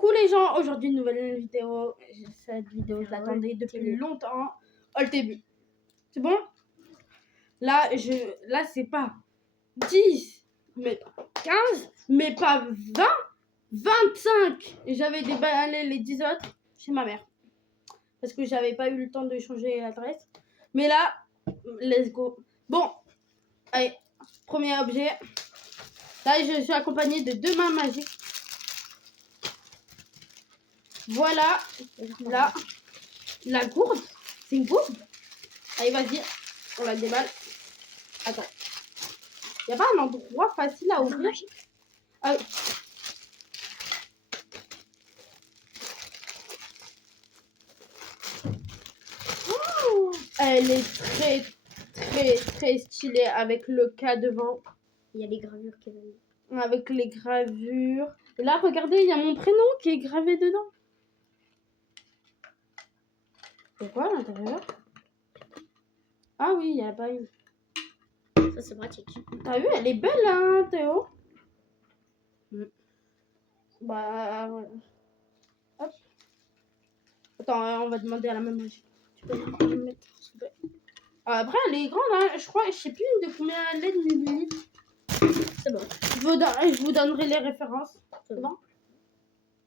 Coucou les gens, aujourd'hui une nouvelle vidéo. Cette vidéo, je l'attendais depuis longtemps. Oh, le début. C'est bon? Là, c'est pas 10, mais pas 15, mais pas 20, 25. Et j'avais déballé les 10 autres chez ma mère. Parce que j'avais pas eu le temps de changer l'adresse. Mais là, let's go. Bon, allez, premier objet. Là, je suis accompagnée de 2 mains magiques. Voilà, là, la gourde. C'est une gourde. Allez, vas-y, on la déballe. Attends. Il n'y a pas un endroit facile à ouvrir? Ah oui. Oh, elle est très stylée avec le K devant. Il y a les gravures qui viennent. Avec les gravures. Et là, regardez, il y a mon prénom qui est gravé dedans. C'est quoi à l'intérieur? Ah oui, il y a pas eu. Ça, c'est pratique. T'as vu, elle est belle, hein, Théo? Bah, voilà. Hop. Attends, on va demander à la maman. Tu peux me mettre, s'il te plaît. Après, elle est grande, hein. Je crois, je sais plus de combien elle est de millilitres. C'est bon. Je vous donnerai les références. C'est bon?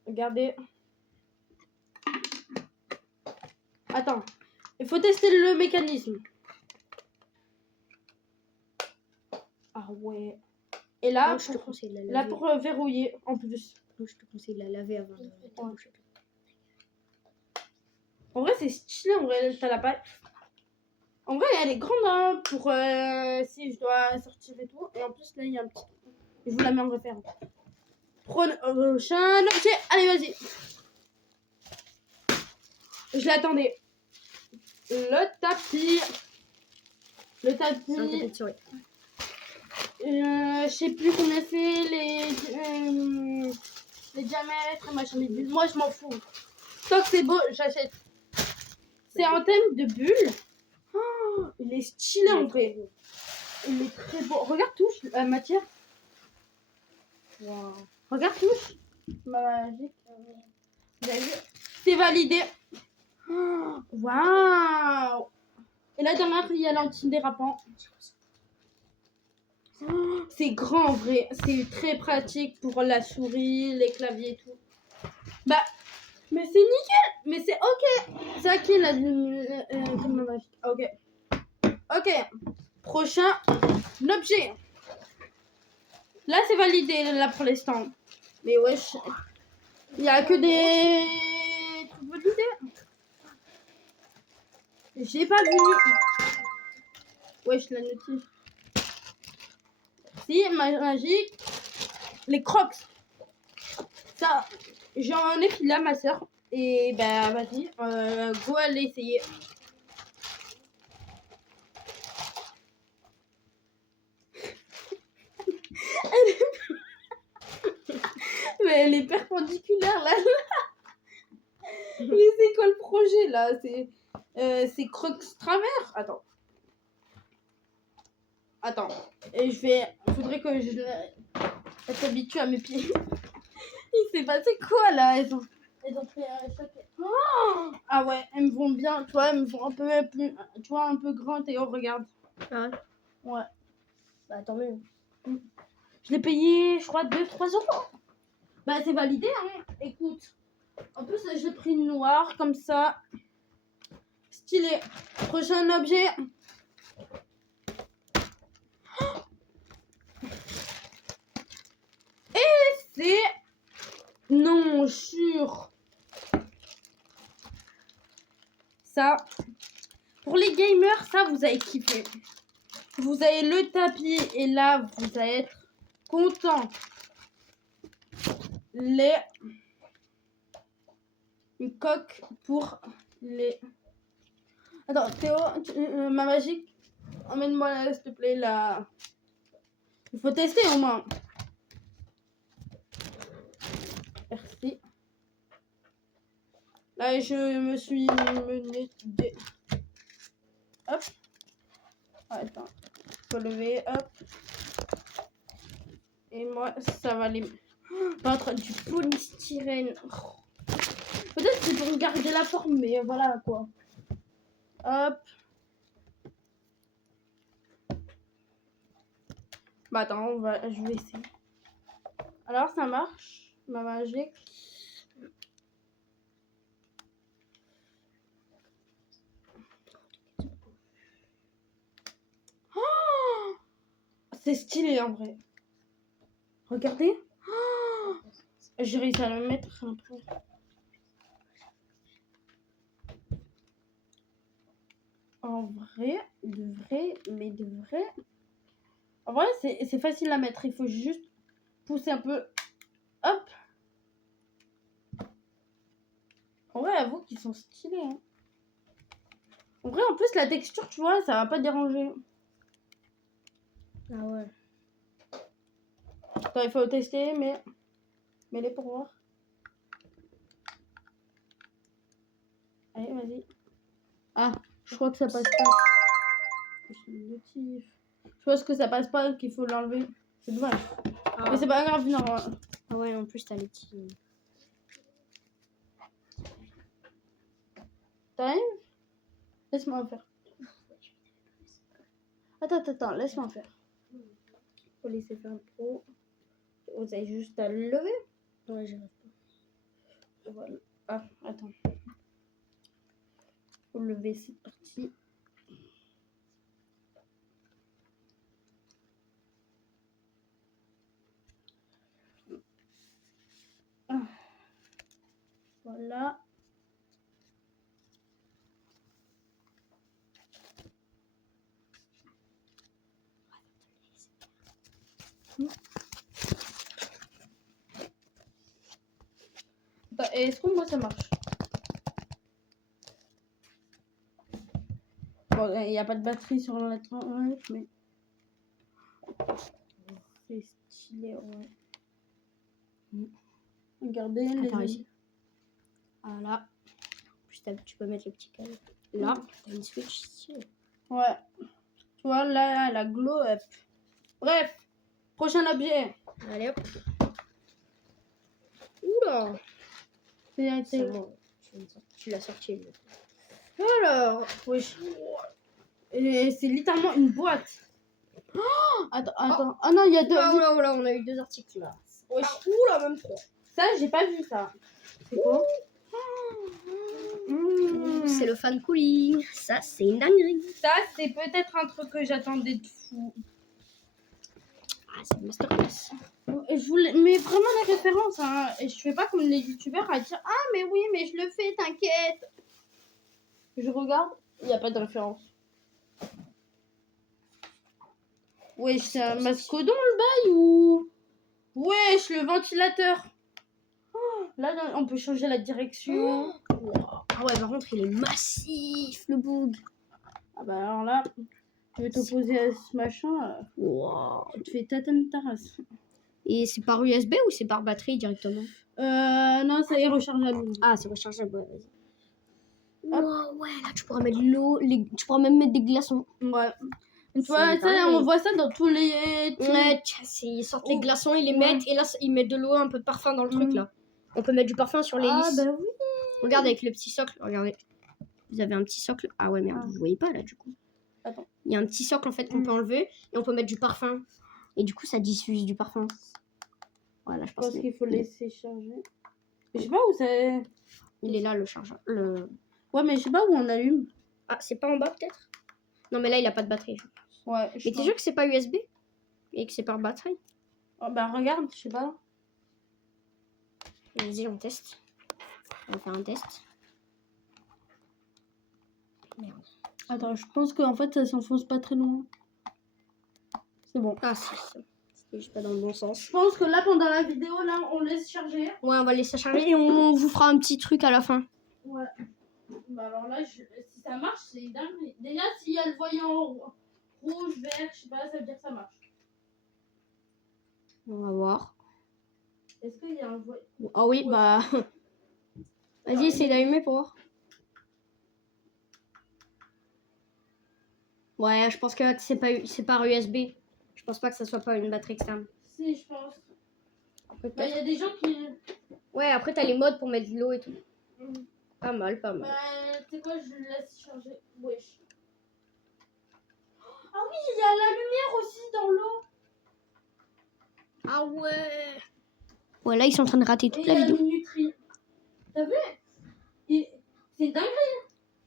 Regardez. Attends, il faut tester le mécanisme. Ah ouais. Et là, moi, je te conseille de la laver. Là pour verrouiller en plus. Moi, je te conseille de la laver avant de boucher. En vrai, c'est stylé. En vrai, t'as la paille. En vrai, elle est grande, hein, pour si je dois sortir et tout. Et en plus, là, il y a un petit. Je vous la mets en référence. Prochain objet. Allez, vas-y. Je l'attendais. Le tapis. Le tapis. Je sais plus combien c'est les diamètres et machin. Moi, je m'en fous. Tant que c'est beau, j'achète. C'est en thème de bulle. Oh, il est stylé en vrai. Il est très beau. Regarde, touche la matière. Wow. Regarde, touche. Magique. C'est validé. Waouh. Et la dernière, il y a l'antidérapant. C'est grand en vrai. C'est très pratique pour la souris, les claviers et tout. Bah, mais c'est nickel. Mais c'est ok. C'est ok la magique. Ok. Ok. Prochain objet. Là, c'est validé là pour l'instant. Mais wesh, il y a que des trucs validés. J'ai pas vu. Wesh, la notice. Si, magique. Les crocs. Ça, j'en ai filé à ma soeur. Et bah, vas-y, go aller essayer. Mais elle est perpendiculaire là. Mais c'est quoi le projet là? C'est crocs travers. Attends. Et faudrait que je s'habitue à mes pieds. Il s'est passé quoi là? Elles ont fait oh ah ouais, elles me vont bien. Tu vois, elles me vont un peu plus. Tu vois, un peu grand. Et on regarde. Ah ouais. Bah tant mieux. Je l'ai payé, je crois, 2-3 euros. Bah, c'est validé, hein. Écoute. En plus, j'ai pris le noir, comme ça. Stylé. Prochain objet. Et c'est... Non, jure. Ça. Pour les gamers, ça, vous avez kiffé. Vous avez le tapis et là, vous allez être content. Une coque pour les... Attends, Théo, ma magique, emmène-moi s'il te plaît là. Il faut tester au moins. Merci. Là, je me suis mené des... Hop. Attends. Faut lever, hop. Et moi, ça va les... Pas du polystyrène. Peut-être que c'est pour garder la forme, mais voilà quoi. Hop. Bah attends, je vais essayer. Alors ça marche, ma magique. Oh, c'est stylé en vrai. Regardez. Oh, j'ai réussi à le mettre après. En vrai, de vrai. En vrai, c'est facile à mettre. Il faut juste pousser un peu. Hop. En vrai, avoue qu'ils sont stylés. Hein. En vrai, en plus, la texture, tu vois, ça va pas déranger. Ah ouais. Attends, il faut tester, mais mets-les pour voir. Allez, vas-y. Ah, je crois que ça passe pas. Je pense que ça passe pas, qu'il faut l'enlever. C'est dommage. Ah. Mais c'est pas grave, non. Ah ouais, en plus, t'as les petits. Time. Laisse-moi en faire. Attends, laisse-moi en faire. Faut laisser faire le pro. Vous avez juste à le lever. Ouais, j'arrive pas. Voilà. Ah, attends. Faut le lever cette partie. Ah. Voilà. Attends, est-ce que moi ça marche? Bon, il n'y a pas de batterie sur la 39, mais c'est stylé, ouais. Regardez les Attends, amis. ici. Voilà. En plus, tu peux mettre les petits câbles. Là, t'as une switch ici. Ouais. Tu vois, là, la glow up. Bref, prochain objet. Allez hop. Oula. C'est bon. Tu l'as sorti. alors, wesh. Et c'est littéralement une boîte. Oh, attends. Ah non, il y a deux. Oula, on a eu deux articles là. Wesh. Oula, même trois. Ça, j'ai pas vu ça. C'est quoi? C'est le fan cooling. Ça, c'est une dinguerie. Ça, c'est peut-être un truc que j'attendais de fou. Ah, c'est une masterclass. Je voulais, mais vraiment les références, hein. Et je fais pas comme les youtubeurs à dire ah mais oui mais je le fais, t'inquiète. Je regarde, il n'y a pas de référence. Wesh, c'est un mascodon le bail ou wesh le ventilateur. Oh, là on peut changer la direction. Ah ouais, par contre, il est massif le boog. Ah bah alors là, tu veux t'opposer à ce machin, Wow. tu te fais tatane ta race. Et c'est par USB ou c'est par batterie directement? Non, c'est rechargeable. Ah, c'est rechargeable, ouais, vas-y. Wow, ouais, là tu pourras mettre de l'eau, tu pourras même mettre des glaçons. Ouais. Tu vois, ça, on voit ça dans tous les... Ouais, ils sortent les glaçons, ils les mettent, et là, ils mettent de l'eau, un peu de parfum dans le truc, là. On peut mettre du parfum sur les lisses. Ah, bah oui. Regarde avec le petit socle, regardez. Vous avez un petit socle. Ah ouais, merde, vous voyez pas, là, du coup. Attends. Il y a un petit socle, en fait, qu'on peut enlever, et on peut mettre du parfum. Et du coup, ça diffuse du parfum. Voilà, je pense qu'il faut laisser charger. Je sais pas où c'est... Il est là, le chargeur. Ouais, mais je sais pas où on allume. Ah, c'est pas en bas, peut-être? Non, mais là, il a pas de batterie. Ouais. Mais t'es sûr que c'est pas USB? Et que c'est par batterie? Oh, bah regarde, je sais pas. Vas-y, on teste. On va faire un test. Merde. Attends, je pense qu'en fait, ça s'enfonce pas très loin. C'est bon. Ah, si. C'était juste pas dans le bon sens. Je pense que là, pendant la vidéo, là, on laisse charger. Ouais, on va laisser charger et on vous fera un petit truc à la fin. Ouais. Bah alors là, si ça marche, c'est dingue. Déjà, s'il y a le voyant rouge, vert, je sais pas, ça veut dire que ça marche. On va voir. Est-ce qu'il y a un voyant... Ah oui, bah... Vas-y, essaye d'allumer pour voir. Ouais, je pense que c'est par USB. Je pense pas que ça soit pas une batterie externe. Si, je pense. peut-être. Bah, il y a des gens qui. Ouais, après, t'as les modes pour mettre de l'eau et tout. Mm. Pas mal, pas mal. Bah, tu sais quoi, je le laisse charger. Wesh. Ah oui, il y a la lumière aussi dans l'eau. Ah ouais. Ouais, là, ils sont en train de rater Et toute il y la a vidéo. le nutri. T'as vu? C'est dingue.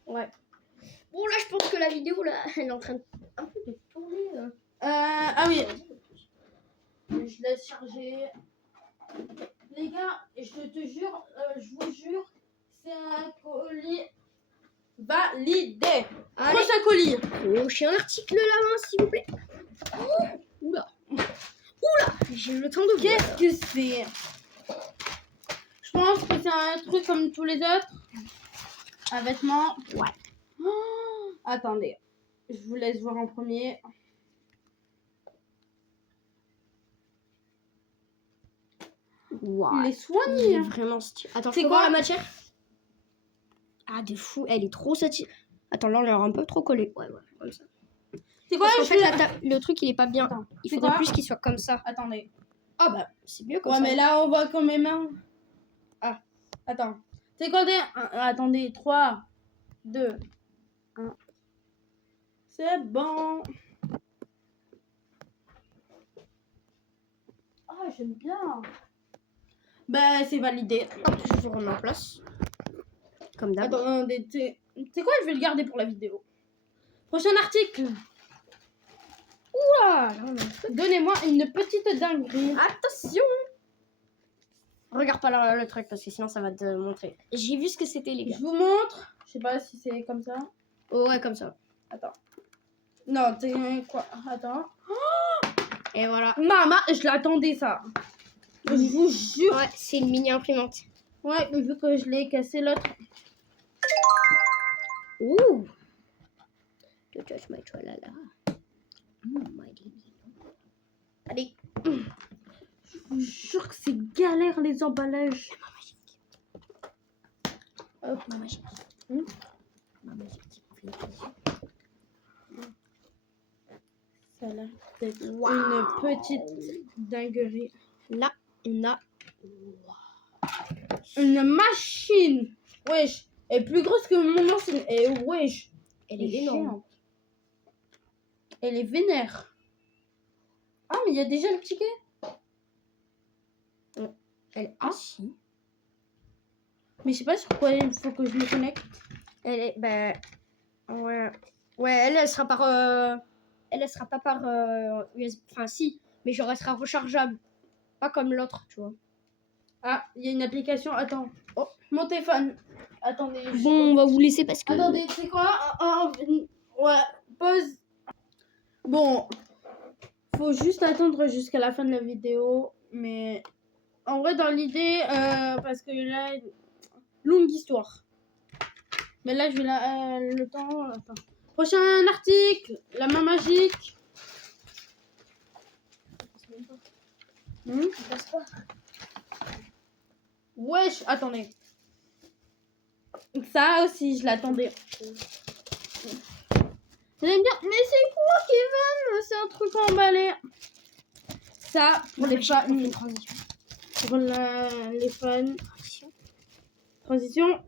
Ouais. Bon, là, je pense que la vidéo, là, elle est en train de un peu de tourner. Là. Ah oui. Je laisse charger. Les gars, je te jure, je vous jure, c'est un colis validé. Allez. Prochain colis. Prochain article là, hein, s'il vous plaît. Oh, oula. Oula. J'ai eu le temps de voir. Qu'est-ce que c'est? Je pense que c'est un truc comme tous les autres. Un vêtement. Ouais. Oh, attendez. Je vous laisse voir en premier. Wow. Il est Il soigné. est vraiment stylé. Attends, C'est je peux quoi voir la matière? Ah, de fou. Elle est trop satisfaite. Attends, là, on l'a un peu trop collé. Ouais, comme ça. C'est quoi? Parce qu'en fait, le truc, il est pas bien. Attends, Il c'est faudrait quoi? plus qu'il soit comme ça. Attendez. Ah bah, c'est mieux comme Ouais, ça. mais là, on voit quand même un. Ah, attends. C'est quoi des... Attendez, 3, 2, 1. C'est bon. Ah, j'aime bien. Bah, c'est validé. Hop, je remets en place. Comme d'hab. Attendez, c'est quoi? Je vais le garder pour la vidéo. Prochain article. Ouah, là, on a un truc. Donnez-moi une petite dinguerie. Attention. Regarde pas le truc parce que sinon ça va te montrer. J'ai vu ce que c'était les gars. Je vous montre. Je sais pas si c'est comme ça. Oh, ouais, comme ça. Attends. Non, c'est quoi? Attends. Et voilà. Maman, je l'attendais ça. Je vous jure. Ouais, c'est une mini imprimante. Ouais, mais vu que je l'ai cassé l'autre. Ouh. Tu touch my tralala. My baby. Allez. Je vous jure que c'est galère les emballages. Hop, ma magique. Ma magique. Ça a l'air d'être Wow. une petite dinguerie. Là, on a. Une machine. Wesh. Elle est plus grosse que mon ancienne. Et wesh. Elle est énorme. géante. Elle est vénère. Ah, mais il y a déjà le ticket. Elle. Ah. Si. Mais je sais pas sur quoi il faut que je me connecte. Elle est. Ben. Ouais. Ouais, elle sera par. Elle sera pas par USB. Enfin, si. Mais genre, elle sera rechargeable. Pas comme l'autre, tu vois. Ah, il y a une application. Attends. Oh, mon téléphone. Attendez. Bon, on va vous laisser parce que. Attendez, c'est quoi? Ouais, pause. Bon, faut juste attendre jusqu'à la fin de la vidéo. Mais en vrai, dans l'idée, parce que là, longue histoire. Mais là, je vais le temps. Attends. Prochain article, la main magique. Wesh, attendez. Ça aussi, je l'attendais. Vous allez me dire, mais c'est quoi, Kevin? C'est un truc emballé. Ça, pour les fans. Pour les fans. Transition.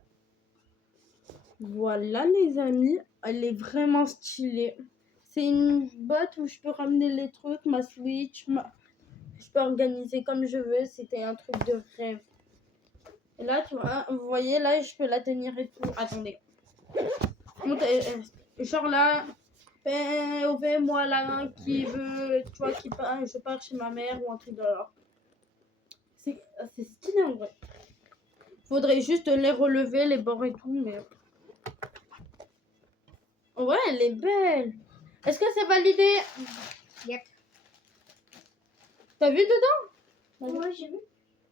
Voilà, les amis. Elle est vraiment stylée. C'est une boîte où je peux ramener les trucs, ma Switch. Je peux organiser comme je veux. C'était un truc de rêve. Et là, tu vois, vous voyez, là, je peux la tenir et tout. Attendez. Genre là, moi là, qui veut, tu vois, je pars chez ma mère ou un truc de genre. C'est stylé en vrai. Faudrait juste les relever, les bords et tout, mais. En vrai, elle est belle. Est-ce que c'est validé? Yep. T'as vu dedans? Ouais, j'ai vu.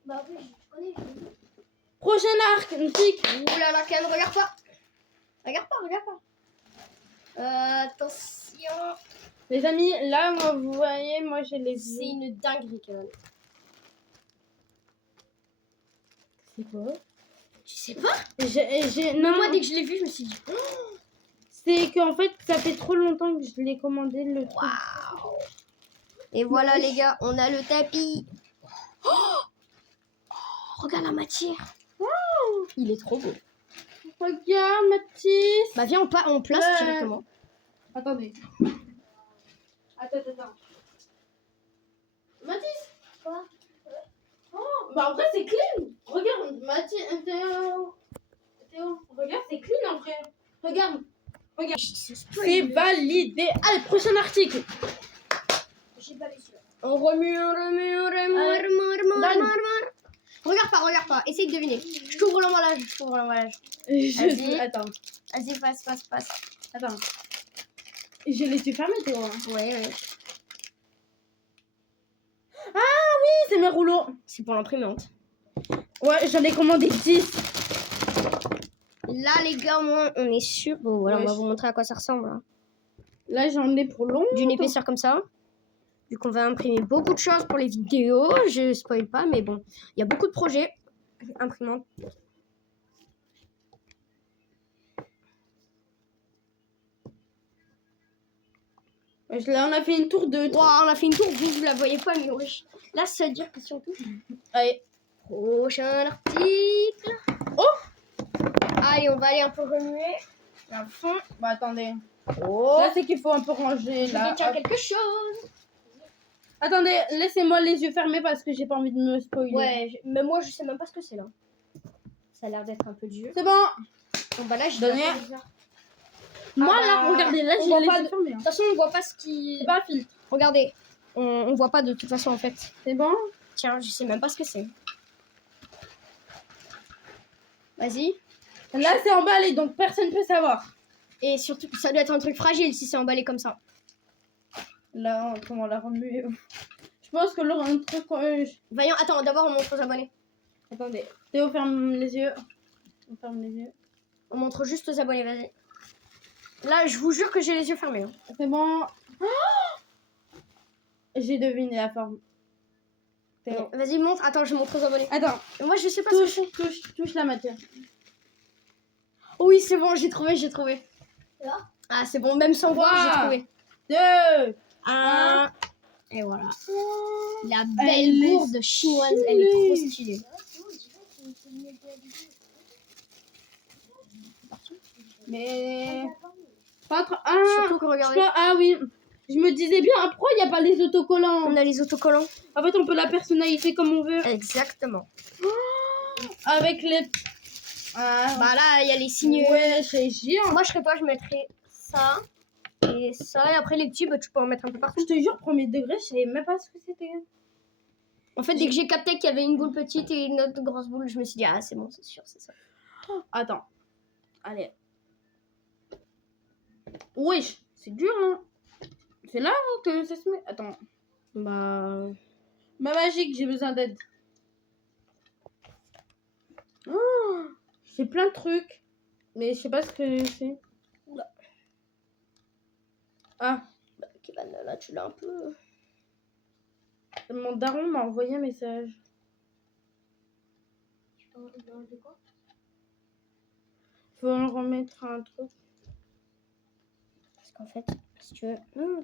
Bah oui, je connais. Prochain article. Ouh là là, Ken, regarde pas. Regarde pas. Attention. Les amis, là, moi, vous voyez, moi j'ai les C'est une dinguerie quand même. C'est quoi? Tu sais pas? Non, Moi, dès que je l'ai vu, je me suis dit. C'est qu'en fait, ça fait trop longtemps que je l'ai commandé le truc. Waouh. Et voilà, les gars, on a le tapis. Oh, Regarde la matière. Il est trop beau. Regarde, Mathis. Bah viens, on place Ouais. directement. Attendez. Attends. Mathis. Quoi? Oh, bah en vrai, c'est clean. Regarde, Mathis, Théo, regarde, c'est clean en vrai. Regarde. C'est validé. Allez, prochain article. J'ai pas les yeux. On remue. Regarde pas. Essaye de deviner. Je t'ouvre l'emballage. Vas-y. Attends. Vas-y, passe. Attends. Je les suis fermés, Théo. Ouais. Oui, c'est mes rouleaux. C'est pour l'imprimante. Ouais, j'en ai commandé 10. Là, les gars, moi, on est sûr. Bon, voilà, Ouais, on va vous montrer à quoi ça ressemble. Hein. Là, j'en ai pour longtemps. D'une épaisseur comme ça. Vu qu'on va imprimer beaucoup de choses pour les vidéos. Je spoil pas, mais bon. Il y a beaucoup de projets. Imprimante. Là, on a fait une tour de... Wow, on a fait une tour, vous la voyez pas, mais wesh. Là, ça veut dire que si on touche. Allez. Prochain article. Oh. Allez, on va aller un peu remuer. Dans le fond. Bah, attendez. Oh. Là, c'est qu'il faut un peu ranger, Je là. détiens quelque chose. Attendez, laissez-moi les yeux fermés parce que j'ai pas envie de me spoiler. Ouais, mais moi, je sais même pas ce que c'est, là. Ça a l'air d'être un peu dur. C'est bon. L'emballage, Donnez. Moi, là, regardez, là, on j'ai voit les pas yeux de- fermés. De toute façon, on voit pas ce qui... C'est pas un filtre. Regardez. On voit pas de toute façon, en fait. C'est bon. Tiens, je sais même pas ce que c'est. Vas-y. Là, c'est emballé, donc personne peut savoir. Et surtout, ça doit être un truc fragile si c'est emballé comme ça. Là, comment la remuer? Je pense que là, un truc... Voyons, attends, d'abord on montre aux abonnés. Attendez. Théo, ferme les yeux. On ferme les yeux. On montre juste aux abonnés, vas-y. Là, je vous jure que j'ai les yeux fermés. Hein. C'est bon. J'ai deviné la forme. Théo. Vas-y, montre. Attends, je montre aux abonnés. Attends. Moi, je sais pas ce que Touche la matière. Oh oui, c'est bon, j'ai trouvé. Là. Ah, c'est bon, même sans voir, j'ai trouvé. 2. Un. Et voilà. La Elle belle est gourde chinoise, elle est trop stylée. Mais... Pas trop... Ah, Surtout que regardez, ah oui. Je me disais bien, pourquoi il n'y a pas les autocollants? on a les autocollants. En fait, on peut la personnaliser comme on veut. Exactement. Avec les... Ah, Bah là, il y a les signes. ouais, c'est géant. Moi, je serais toi, je mettrais ça et ça. Et après, les petits, bah, tu peux en mettre un peu partout. Je te jure, premier degré, je savais même pas ce que c'était. En fait, dès que j'ai capté qu'il y avait une boule petite et une autre grosse boule, je me suis dit, ah, c'est bon, c'est sûr, c'est ça. Attends. Allez. Wesh, c'est dur, hein. C'est là que ça se met. Attends. Bah. Ma magique, j'ai besoin d'aide. Oh, j'ai plein de trucs. Mais je sais pas ce que c'est. Oula. Ah, Bah, Kevin, là, tu l'as un peu. mon daron m'a envoyé un message. Faut en remettre un truc. Parce qu'en fait, si tu veux. Non,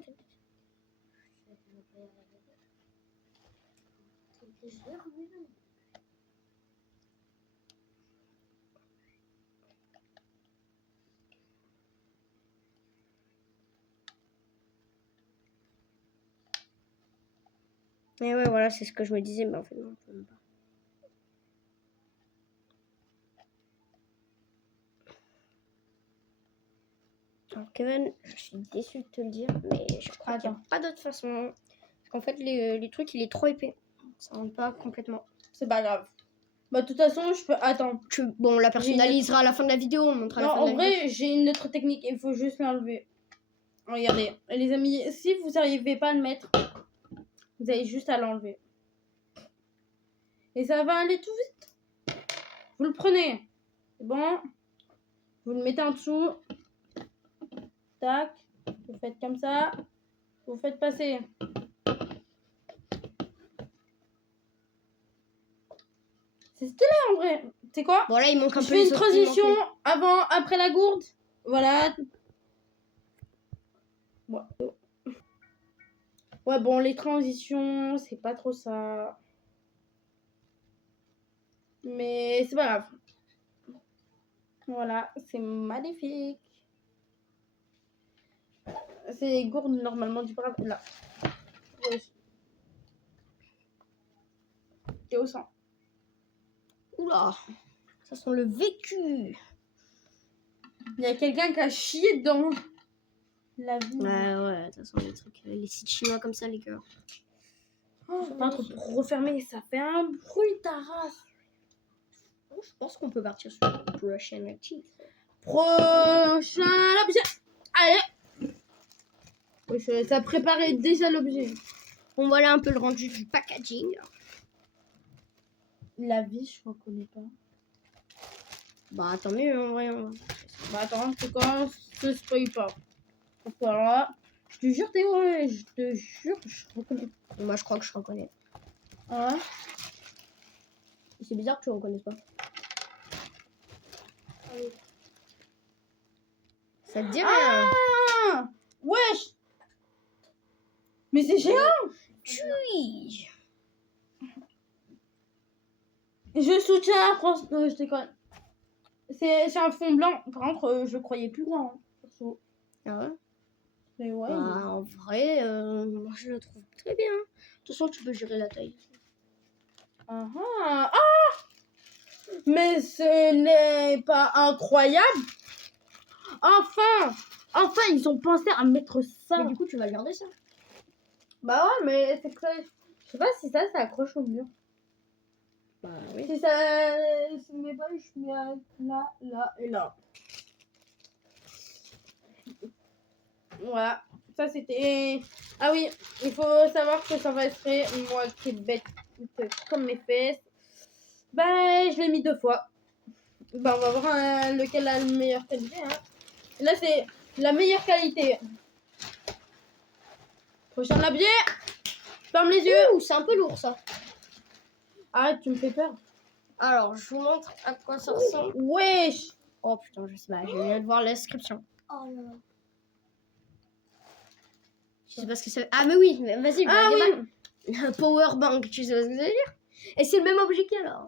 mais ouais, voilà, c'est ce que je me disais, mais en fait, non, on peut même pas. Alors, Kevin, je suis déçue de te le dire, mais je crois qu'il n'y a pas d'autre façon. Parce qu'en fait, les trucs, il est trop épais. Ça rentre pas complètement. C'est pas grave. Bah, de toute façon, je peux. Attends. Bon, on la personnalisera à la fin de la vidéo, on montrera à Non, la fin de en la vidéo. vrai, j'ai une autre technique. Il faut juste l'enlever. Regardez. Les amis, si vous n'arrivez pas à le mettre, vous avez juste à l'enlever. Et ça va aller tout vite. Vous le prenez. C'est bon. Vous le mettez en dessous. Tac. Vous faites comme ça. Vous faites passer. C'est stylé en vrai. C'est quoi? Bon, là, il manque un Je peu fais les une autres, il transition manque avant, après la gourde. Voilà. Ouais, bon, les transitions, c'est pas trop ça. Mais c'est pas grave. Voilà, c'est magnifique. C'est les gourdes normalement du brave. Là. Ouais. Et au sang. Oula, ça sent le vécu. Il y a quelqu'un qui a chié dedans. La vie. Ouais, de toute façon, les trucs, les sites chinois comme ça, les gars. Par contre, pour refermer, ça fait un bruit, ta race. Je pense qu'on peut partir sur le prochain actif. Prochain objet. Allez. Oui, ça préparait déjà l'objet. On voilà un peu le rendu du packaging. La vie, je crois qu'on n'est pas. Bah, tant mieux, en vrai. Bah attends, c'est quand je spoil pas. Voilà. Je te jure, Théo, je te jure, je reconnais. Moi, je crois que je reconnais. Ah. C'est bizarre que tu ne reconnaisses pas. Ça te dit rien? Ah wesh. Mais c'est géant. Oui. Je soutiens la France. Non, je déconne. C'est un fond blanc. Par contre, je croyais plus grand. Hein, perso. Ah ouais? Mais ouais. Bah, en vrai, moi, je le trouve très bien. De toute façon, tu peux gérer la taille. Ah ah. Ah. Mais ce n'est pas incroyable. Enfin, ils ont pensé à mettre ça. Mais du coup, tu vas le garder, ça? Bah ouais, mais c'est que ça... Je sais pas si ça accroche au mur. Bah oui. Si ça... Si mes pas, je mets là, là et là. Voilà. Ça, c'était... Ah oui, il faut savoir que ça va être fait. Moi qui est bête comme mes fesses. Bah, je l'ai mis 2 fois. Bah, on va voir lequel a la meilleure qualité. Hein. Là, c'est la meilleure qualité. Prochain labier. Ferme les yeux. Ouh, c'est un peu lourd, ça. Arrête, tu me fais peur. Alors, je vous montre à quoi ça ressemble. Wesh. Oh putain, je sais pas, je viens de voir l'inscription. Oh là là. Je sais pas ce que c'est. Ah, mais oui, mais vas-y, Ah démarre. oui. Un power bank, tu sais ce que ça veut dire? Et c'est le même objet qu'il y a là.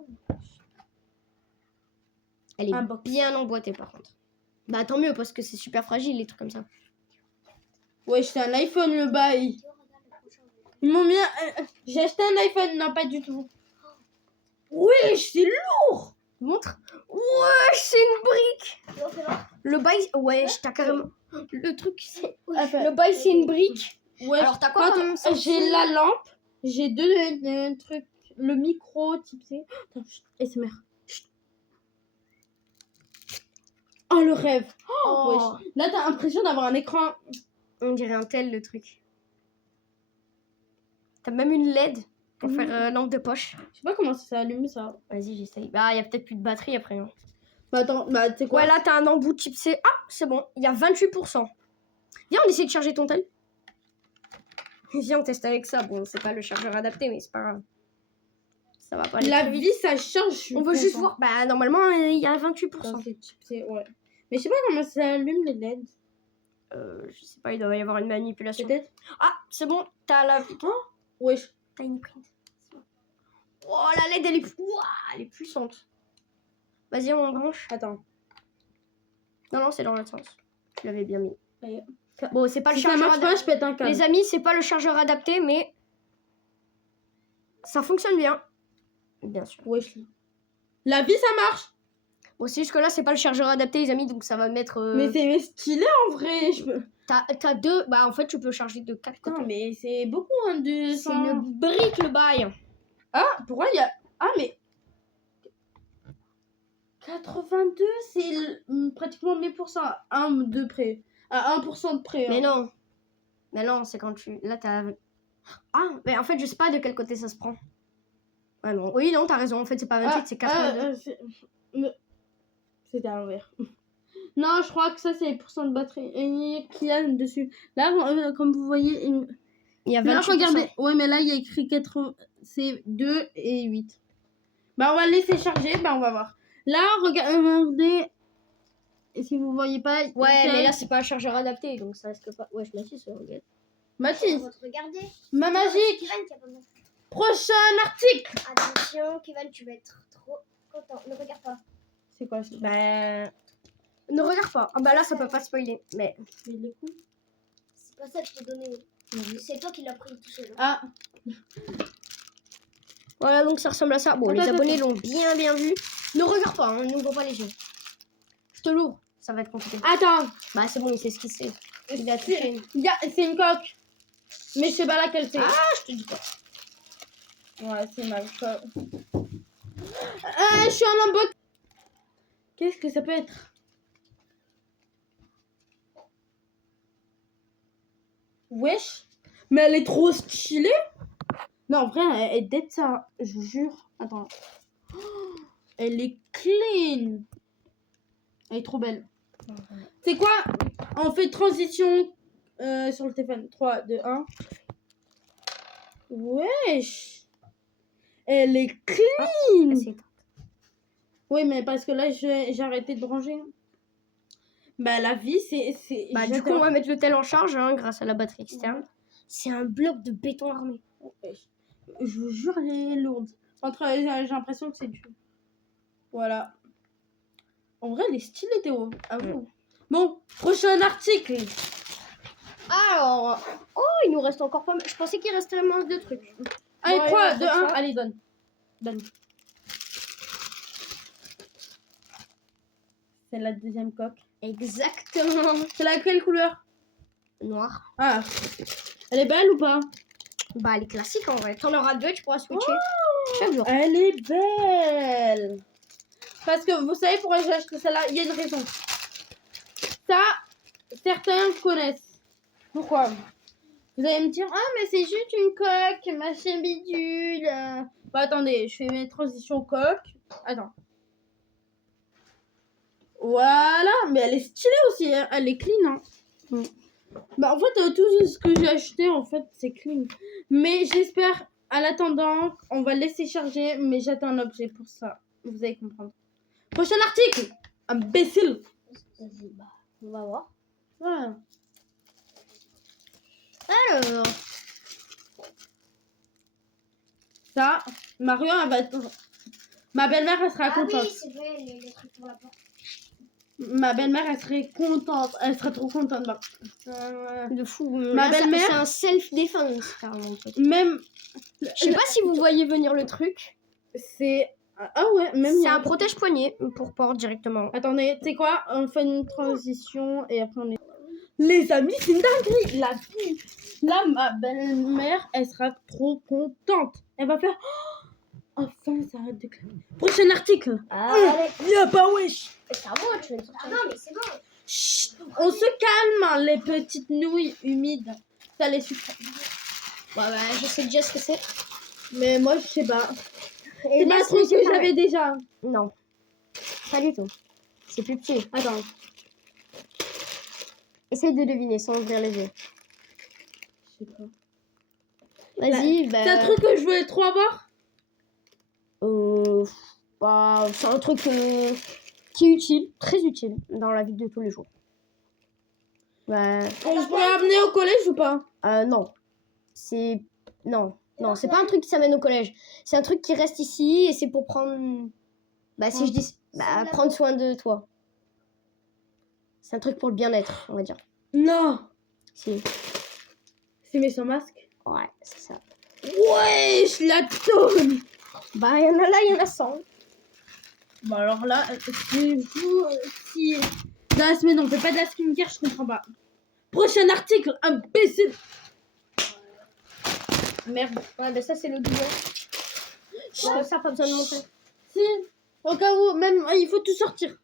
Elle est Un box. bien emboîtée par contre. Bah tant mieux parce que c'est super fragile les trucs comme ça. Wesh, c'est un iPhone le bail. Ils m'ont mis j'ai acheté un iPhone, non pas du tout. Wesh, c'est lourd. Montre. Wesh, c'est une brique. Non, c'est bon. Le bail, wesh, t'as carrément. Le truc, c'est. Enfin, Le bail, c'est une brique. Wesh, Alors, t'as quoi comme sens? j'ai la lampe, j'ai 2 trucs, le micro type C. Attends, SMR. Oh le rêve. Oh. Wesh. Là t'as l'impression d'avoir un écran. On dirait un tel le truc. T'as même une LED pour Mhm. faire lampe de poche. Je sais pas comment ça s'allume ça. Vas-y, j'essaye. Bah, il y a peut-être plus de batterie après. Hein. Bah attends, bah tu sais quoi? Ouais, là, t'as un embout type C. Ah, c'est bon. Il y a 28%. Viens, on essaie de charger ton tel. Viens, on teste avec ça. Bon, c'est pas le chargeur adapté, mais c'est pas grave. Ça va pas aller La très vite. vie ça change. On veut juste voir. Bah, normalement, il y a 28%. Dans ces types C, ouais. Mais je sais pas comment ça allume les LED. Je sais pas, il doit y avoir une manipulation. Peut-être. Ah, c'est bon. T'as la... Wesh. T'as une print. Oh, la LED, elle est... Ouah, elle est puissante. Vas-y, on branche. Attends. Non, c'est dans l'autre sens. Tu l'avais bien mis. Ça y est. Bon, c'est pas le Si ça chargeur marche pas, adapté. je pète un câble. Les amis, c'est pas le chargeur adapté, mais ça fonctionne bien. Bien sûr. Wesh. La vie ça marche. Bon, c'est juste que là, c'est pas le chargeur adapté, les amis, donc ça va mettre... Mais c'est stylé en vrai. T'as deux... Bah, en fait, tu peux charger de 4 côtés. Non mais c'est beaucoup hein, de... C'est une brique, le bail. Ah, pourquoi il y a... Ah mais... 82, c'est pratiquement 1000%. À 1 de près. À 1% de près. Mais hein. non, c'est quand tu... Là, t'as... Ah, mais en fait, je sais pas de quel côté ça se prend. Ouais, non. Oui, non, t'as raison. En fait, c'est pas 28, c'est 82. C'était à l'envers. Non, je crois que ça, c'est les pourcents de batterie qu'il y a dessus. Là, comme vous voyez... Il y a 28%. Là, regardez. Ouais, mais là, il y a écrit 80... C'est 2 et 8. Bah, on va laisser charger. Bah, on va voir. Là, regardez... Et si vous voyez pas... Ouais, mais là, c'est pas un chargeur adapté, donc ça risque pas... Ouais, je m'assise, regarde. Mathis, On va te regarder. ma magique. Kevin, qui a pas mal. Prochain article. Attention, Kevin, tu vas être trop content. Ne regarde pas. C'est quoi ça? Bah. Ne regarde pas. Ah bah là, ça peut pas spoiler. Mais. Mais il est con. C'est pas ça que je t'ai donné. C'est toi qui l'as pris tout seul. Ah, Voilà, donc ça ressemble à ça. Bon, Attends, les abonnés attends. l'ont bien vu. Ne regarde pas, hein, n'ouvre pas les yeux. Je te l'ouvre. Ça va être compliqué. attends. Bah, c'est bon, il sait ce qu'il sait. Il a touché. C'est une coque. Mais je sais pas laquelle c'est. Ah, je te dis pas. Ouais, c'est ma coque. Je suis en unbox. Qu'est-ce que ça peut être? Wesh. Mais elle est trop stylée. Non, en vrai, elle est dead ça. Je vous jure. Attends. Oh, elle est clean. Elle est trop belle. C'est quoi? On fait transition sur le téléphone. 3, 2, 1. Wesh. Elle est clean. C'est- Oui, mais parce que là, j'ai arrêté de ranger. Bah, la vie, c'est... Bah, du coup, on va mettre le tel en charge hein, grâce à la batterie externe. C'est un bloc de béton armé. Je vous jure, elle est lourde. J'ai l'impression que c'est dur. Voilà. En vrai, elle est stylée, Théo. À vous. Bon, prochain article. Alors, oh, il nous reste encore pas mal. Je pensais qu'il restait moins de trucs. Allez, Bon, 3, allez, 2, on va 1. faire ça. Allez, donne. Donne. C'est la deuxième coque. Exactement. C'est laquelle couleur? Noir. Ah. Elle est belle ou pas? Bah, elle est classique en vrai. T'en auras deux, tu pourras switcher. Chaque jour. Elle est belle. Parce que vous savez pourquoi j'ai acheté celle-là? Il y a une raison. Ça, certains connaissent. Pourquoi? Vous allez me dire, ah mais c'est juste une coque, machin bidule. Bah attendez, je fais mes transitions coque. Attends. Voilà, mais elle est stylée aussi, hein. Elle est clean. Hein. Bah en fait, tout ce que j'ai acheté, en fait, c'est clean. Mais j'espère, à l'attendant, on va laisser charger, mais j'attends un objet pour ça. Vous allez comprendre. Prochain article. Imbécile. Vas-y, bah, on va voir. Voilà. Alors, Ça, Marion, elle va être... Ma belle-mère, elle sera Ah contente. oui, c'est vrai, les trucs pour la porte. Ma belle-mère, elle serait contente. Elle serait trop contente. Bah. de fou. Ma Là, ça- belle-mère- C'est un self-défense, carrément. en fait. Même... Je sais pas si vous voyez venir le truc. C'est... Ah ouais, même... C'est un protège-poignet pour porte directement. Attendez, tu sais quoi? On fait une transition et après on est... Les amis, c'est une dinguerie. La fille. Là, ma belle-mère, elle sera trop contente. Elle va faire... Oh, enfin, ça arrête de clamer. Prochain article. Ah, allez. Y'a pas wesh. C'est à moi, tu veux me sortir. Ah non, mais c'est bon. Chut, on se calme, hein, les petites nouilles humides. Ça les sucre. Ouais, bah, je sais déjà ce que c'est. Mais moi, je sais pas. Et C'est là, pas un truc c'est que pareil. j'avais déjà. Non. Pas du tout. C'est plus petit. Attends. Essaye de deviner sans ouvrir les yeux. Je sais pas. Vas-y, bah. C'est un truc que je voulais trop avoir. Bah, c'est un truc qui est utile, très utile dans la vie de tous les jours. Bah, Je pourrais amener au collège ou pas? non. C'est. Non. Non, c'est pas un truc qui s'amène au collège. C'est un truc qui reste ici et c'est pour prendre. Bah, si je dis. Bah, prendre soin de toi. C'est un truc pour le bien-être, on va dire. Non. Si. C'est mes sans masque. Ouais, c'est ça. Ouais, je la tourne. Bah, il y en a là, il y en a 100. Bon alors là, si vous, si dans la semaine on fait pas de la skincare, je comprends pas. Prochain article, imbécile. Merde. Ouais, bah, ça, c'est le doublon. Ouais, ça, pas besoin de montrer. Si, au cas où, même, il faut tout sortir.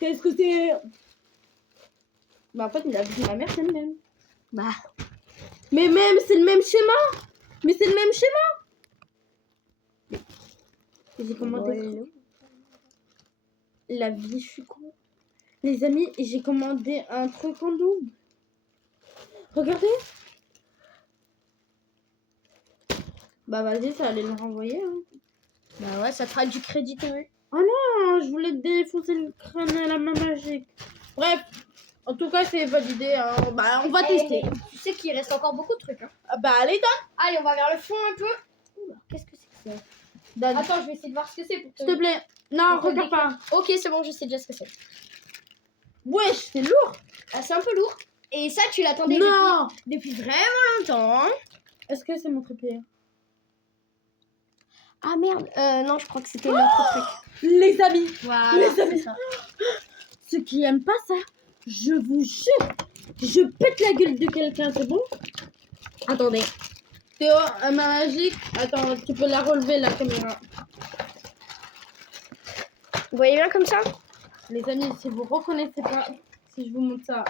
Qu'est-ce que c'est? Bah en fait, il a vu ma mère, c'est le même. Bah. Mais même, c'est le même schéma. Mais c'est le même schéma. J'ai commandé... La vie, je suis con. Les amis, j'ai commandé un truc en double. Regardez. Bah vas-y, ça allait le renvoyer. Hein. Bah ouais, ça te fera du crédit TV. Oh non, je voulais défoncer le crâne à la main magique. Bref, En tout cas, c'est validé. Hein. Bah, on va tester. Tu sais qu'il reste encore beaucoup de trucs. Hein. Ah, bah, allez, donne. Allez, on va vers le fond un peu. Oula, qu'est-ce que c'est que ça? Donne. Attends, je vais essayer de voir ce que c'est pour S'il te plaît. Non, pour te regarde pas. Ok, c'est bon, je sais déjà ce que c'est. Wesh, c'est lourd. Ah, c'est un peu lourd. Et ça, tu l'attendais Non. depuis vraiment longtemps. Hein. Est-ce que c'est mon trépied? Ah merde. Non, je crois que c'était l'autre truc. Les amis. Voilà, Les c'est amis. ça. Ceux qui aiment pas ça, je vous jure, je pète la gueule de quelqu'un, c'est bon? Attendez. Théo, ma magique. Attends, tu peux la relever, la caméra. Vous voyez bien comme ça? Les amis, si vous reconnaissez pas, si je vous montre ça.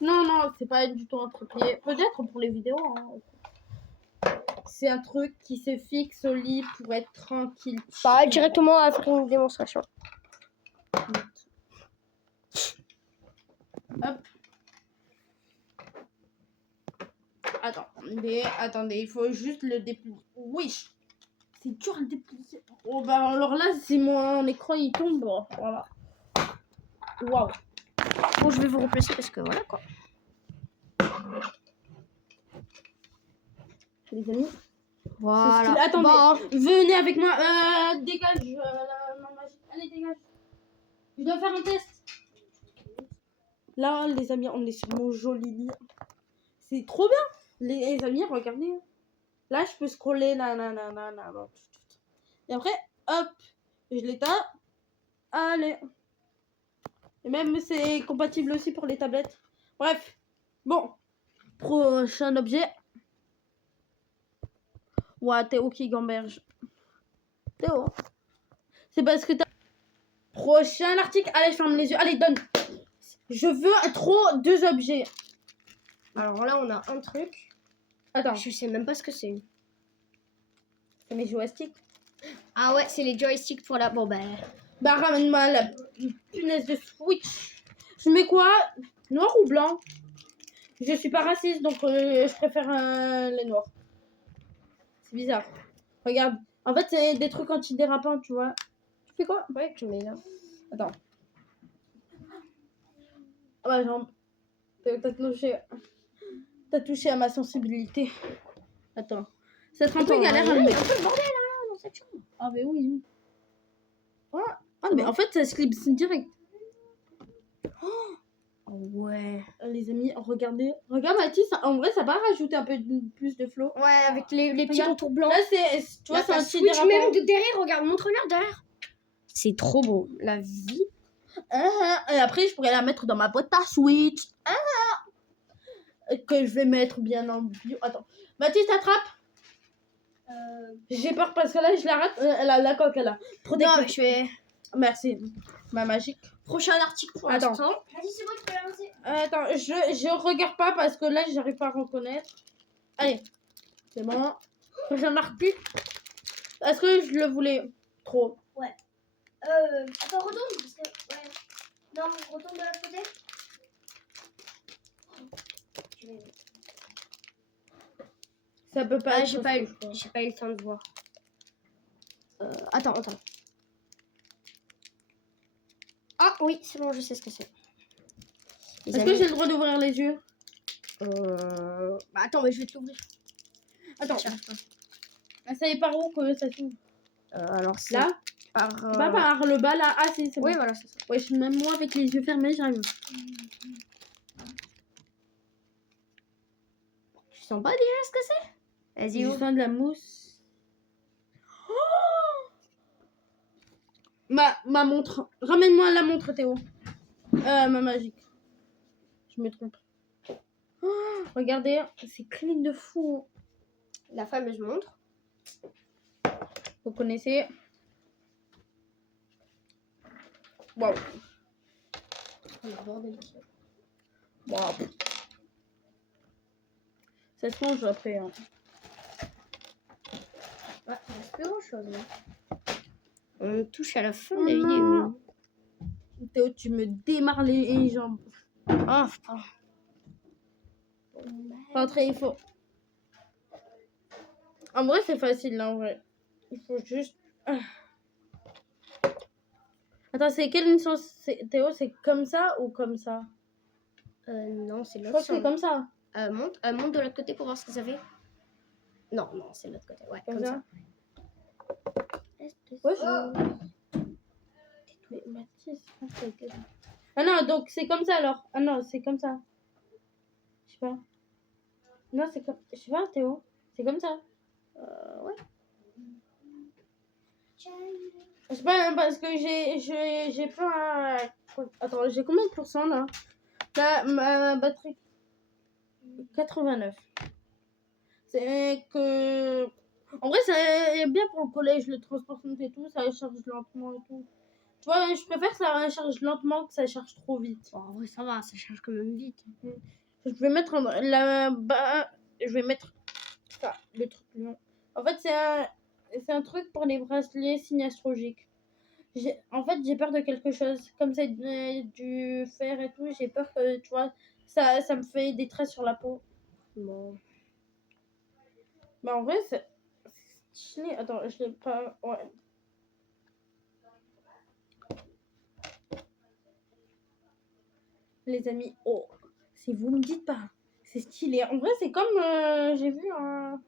Non, non, c'est pas du tout un trépied. Peut-être pour les vidéos. Hein. C'est un truc qui se fixe au lit pour être tranquille. Bah, directement à faire une démonstration. Hop. Attendez, il faut juste le déplier. Oui, c'est dur à déplier. Oh bah alors là, si mon écran il tombe, voilà. Waouh. Bon, je vais vous replacer parce que voilà quoi. Les amis. Voilà. Attendez, Bon. venez avec moi. Dégage la main magique. Allez, dégage. Je dois faire un test. Là, les amis, on est sur mon joli lit. C'est trop bien. Les amis, regardez. Là, je peux scroller. Et après, hop, je l'éteins. Allez. Et même, c'est compatible aussi pour les tablettes. Bref. Bon. Prochain objet. Ouah, Théo qui gamberge. Théo. C'est parce que t'as... Prochain article. Allez, ferme les yeux. Allez, donne. Je veux trop 2 objets. Alors là, on a un truc. Attends. Je sais même pas ce que c'est. C'est mes joysticks. Ah ouais, c'est les joysticks pour la... Bon ben... Bah, ramène-moi la punaise de Switch. Je mets quoi? Noir ou blanc? Je suis pas raciste, donc je préfère les noirs. C'est bizarre. Regarde. En fait, c'est des trucs antidérapants, tu vois. Tu fais quoi? Ouais, tu mets là. Attends. Ah bah, jambe. T'as touché à ma sensibilité. Attends. Ça te un peu galère à le Il y a mettre. un peu de bordel là, dans cette chambre. Ah, mais oui. Ah, mais en fait, ça se clipse direct. Ouais. Les amis, regardez. Regarde Mathis, en vrai, ça va rajouter un peu plus de flow. Ouais, avec les petits Regarde. contours blancs. Là, c'est, tu vois, Là, c'est t'as un Switch antidérapant. même de derrière, regarde, montre-leur derrière. C'est trop beau. La vie. Et après, je pourrais la mettre dans ma boîte à Switch. Que je vais mettre bien en bio. Attends. Mathis, t'attrapes. J'ai peur parce que là, je la rate. Elle a la coque, elle a. Non, mais je vais... Merci. Ma magique. Prochain article pour Attends. l'instant. Vas-y, c'est bon, tu peux l'avancer. Attends, je regarde pas parce que là, j'arrive pas à reconnaître. Allez. C'est bon. Prochain article. Est-ce que je le voulais trop? Attends, retourne, parce que... Ouais. Non, retourne de l'autre côté. Ça peut pas Ah, être j'ai pas eu le temps de voir. Attends. Ah oui, c'est bon, je sais ce que c'est. Est-ce que j'ai le droit d'ouvrir les yeux? Bah attends, mais je vais te l'ouvrir. Attends. Ça y est par où que ça s'ouvre? Alors c'est Là? par... Pas par le bas là. Ah si, c'est bon. Oui, voilà, c'est ça. Ouais, même moi avec les yeux fermés, j'arrive. Tu sens pas déjà ce que c'est? Vas-y, Je ouvre. sens de la mousse. Oh, ma montre. Ramène-moi la montre, Théo. Ma magique. Je me trompe. Oh, regardez, c'est clean de fou. La fameuse montre. Vous connaissez? Waouh. Le bordel qu'il y a. Waouh. Ça se mange après. Hein. Ouais, il reste plus grand chose là. On touche à la fin Oh de la non. vidéo. Théo, tu me démarres les jambes. Ah, putain. Rentrer, il faut. En vrai, c'est facile, là, en vrai. Il faut juste. Attends, c'est quel sens Théo, c'est comme ça ou comme ça? Non, c'est Je crois l'autre que c'est sens. comme ça. Monte de l'autre côté pour voir ce que ça fait. Non, c'est l'autre côté. Ouais, comme ça. Ouais, Mais Mathis, ah non, donc c'est comme ça alors. Ah non, c'est comme ça. Je sais pas. Non, c'est comme. Je sais pas, Théo. C'est comme ça. Ouais. Je sais pas, parce que j'ai pas. Attends, j'ai combien de pourcents là? Là, ma batterie. 89. C'est que. En vrai, c'est bien pour le collège, le transport et tout, ça charge lentement et tout. Tu vois, je préfère que ça charge lentement que ça charge trop vite. Bon, en vrai, ça va, ça charge quand même vite. Je vais mettre là-bas. Je vais mettre ça, le truc long. En fait, c'est un truc pour les bracelets signes astrologiques. En fait, j'ai peur de quelque chose. Comme c'est du fer et tout, j'ai peur que, tu vois, ça me fait des traits sur la peau. Bon. Bah, en vrai, c'est stylé. Attends, je l'ai pas. Ouais. Les amis, oh, si vous me dites pas, c'est stylé. En vrai, c'est comme j'ai vu un.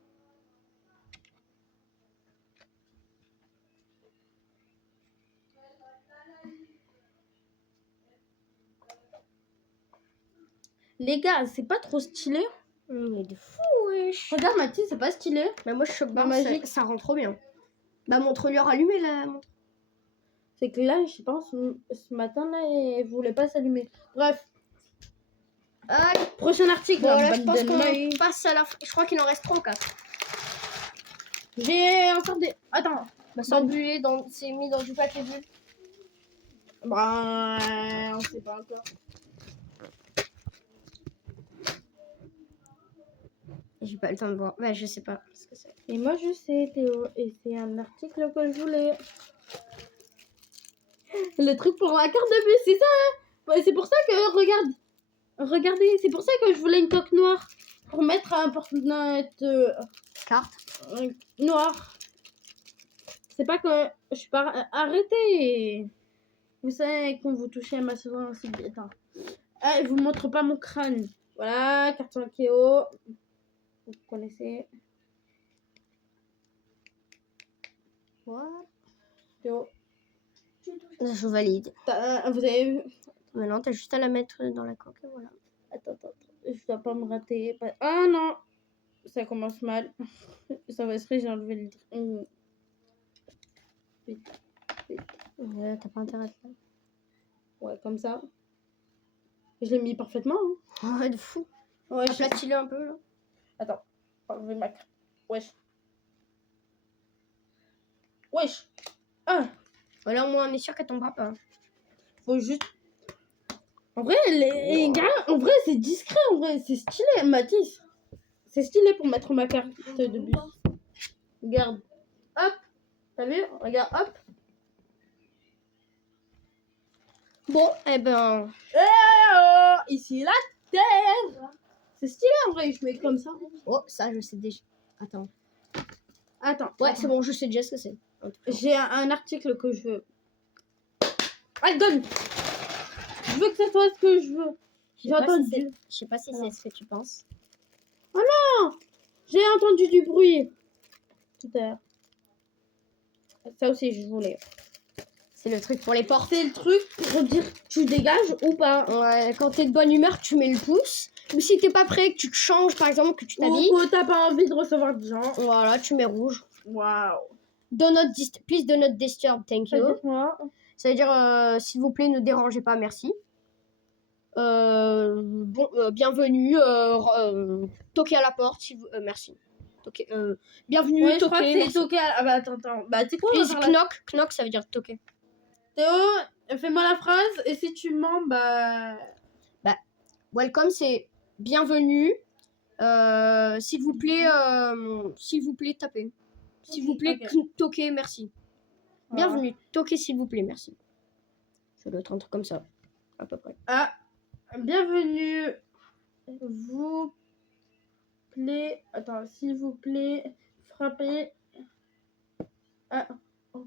Les gars, c'est pas trop stylé. Mais de fou, wesh. Regarde, Mathis, c'est pas stylé. Bah, moi, je choque Bah, pas, magique. ça rend trop bien. Bah, montre-lui rallumer la montre. C'est que là, je pense, ce matin, là, elle voulait pas s'allumer. Bref. Allez. Prochain article. Bon, là, je pense qu'on passe à la fin. Je crois qu'il en reste 3 ou 4. J'ai encore des. Attends. Bah, c'est mis dans du papier bulle. Bah, on sait pas encore. J'ai pas le temps de voir. Bah, je sais pas ce que c'est. Et moi, je sais, Théo. Et c'est un article que je voulais. Le truc pour la carte de bus, c'est ça, hein? Ouais, c'est pour ça que, regarde. Regardez, c'est pour ça que je voulais une coque noire. Pour mettre un porte-note Carte. noir. C'est pas que je suis pas. Arrêtez! Vous savez, quand vous touchez à ma sensibilité. Attends. Ah, je vous montre pas mon crâne. Voilà, carton Ikea. Vous connaissez. What? Théo. Je valide. Vous avez vu? Maintenant, t'as juste à la mettre dans la coque et voilà. Attends. Je dois pas me rater. Ah non! Ça commence mal. Ça va se j'ai enlevé le. Vite. Ouais, t'as pas intérêt à faire. Ouais, comme ça. Je l'ai mis parfaitement. Hein. Ouais, de fou. Ouais, Aplatis-le un peu, là. Attends. Enlever ma carte. Wesh. Ah! Voilà, au moins, on est sûr qu'elle tombera pas. Faut juste. En vrai, les gars, en vrai, c'est discret. En vrai, c'est stylé, Mathis. C'est stylé pour mettre ma carte de bus. Regarde. Hop. T'as vu? Regarde, hop. Bon, eh ben. Ici la terre. C'est stylé en vrai, je mets comme ça. Oh, ça, je sais déjà. Attends. Ouais, c'est bon, je sais déjà ce que c'est. J'ai un article que je veux. Allez, donne. Je veux que ça soit ce que je veux. J'ai entendu. Je sais pas si c'est ce que tu penses. Oh non! J'ai entendu du bruit. Tout à l'heure. Ça aussi, je voulais. C'est le truc pour les portes. C'est le truc pour dire tu dégages ou pas. Ouais, quand t'es de bonne humeur, tu mets le pouce. Ou si t'es pas prêt, que tu te changes, par exemple, que tu t'habilles. Ou que t'as pas envie de recevoir des gens. Voilà, tu mets rouge. Waouh. Please do not disturb, thank you. Ça veut dire, s'il vous plaît, ne dérangez pas, merci. Bienvenue, toquez à la porte, merci. Bienvenue, ouais, je crois toquez. que c'est toquer. Ah bah attends. Bah tu sais quoi? Please knock, ça veut dire toquer. Théo, fais-moi la phrase et si tu mens, bah. Welcome, c'est bienvenue. S'il vous plaît, tapez. S'il vous plaît, toquez, merci. Bienvenue, toquez s'il vous plaît, merci. Ça doit être un truc comme ça, à peu près. Ah, bienvenue. Vous plaît. Attends, s'il vous plaît, frappez. Ah, oh,